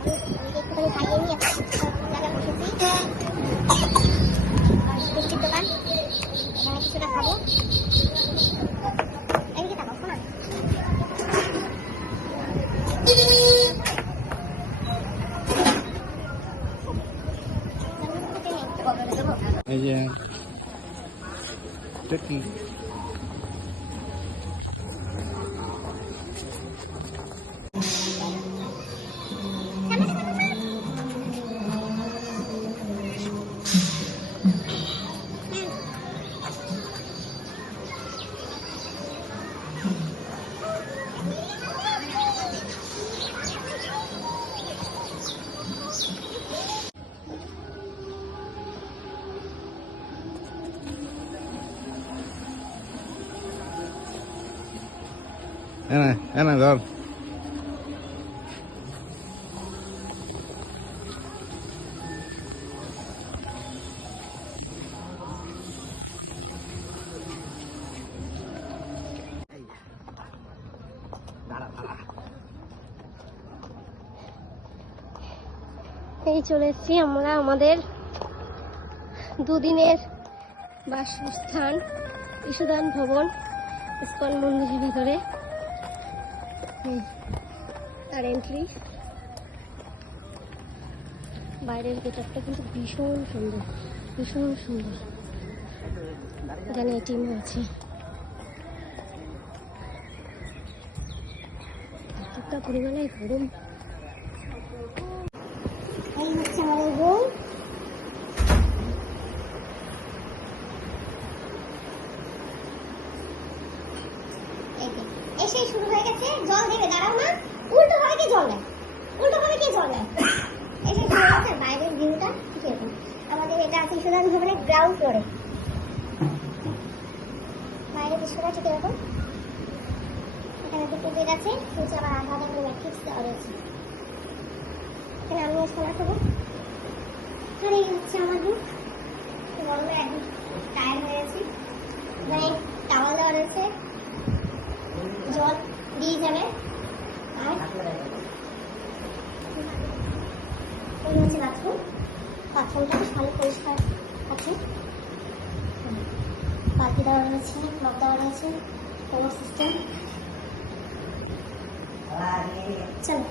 একটুখানি খাইয়ে নিয়ে জায়গা বসেছি মিষ্টির দোকান, এখানে কিছুটা খাবো। এদিকে তাকাও শোনা, এই যে এটা কি এনা ধর এই চলে এসেছি আমরা আমাদের দুদিনের বাসস্থান ইস্যুদান ভবন ইস্কন মন্দিরের ভিতরে। আর এন্ট্রি, বাইরের গেটআপটা কিন্তু ভীষণ সুন্দর, ভীষণ সুন্দর। এখানে এটিএম আছে, এতটা পরিমাণে গরম। এই হচ্ছে আমাদের রুম, এসে শুরু হয়ে গেছে জল দেবে, দাঁড়াও না, উল্টো ভাবে কে জল দেয়, উল্টো ভাবে কে জল দেয়, এসে শুরু হয়েছে। বাইরের ভিউটা ঠিক এরকম। আমাদের এটা আছে ইস্যুদান ভবনের গ্রাউন্ড ফ্লোরে, বাইরের দৃশ্যটা ঠিক এরকম। এখানে দুটো বেড আছে, নিচে আবার আলাদা করে ম্যাট্রিক্স দেওয়া রয়েছে। এখানে আমি শোনা খাবো। আর এই হচ্ছে আমার রুম, গরমে একদম টায়ার্ড হয়ে গেছি। এখানে টাওয়াল দেওয়া রয়েছে, জল দিয়ে যাবে। আর এই হচ্ছে বাথরুম, বাথরুমটা বেশ ভালো পরিষ্কার আছে। বালতি দেওয়া রয়েছে, মগ দেওয়া রয়েছে, কোনো সিস্টেম। চলো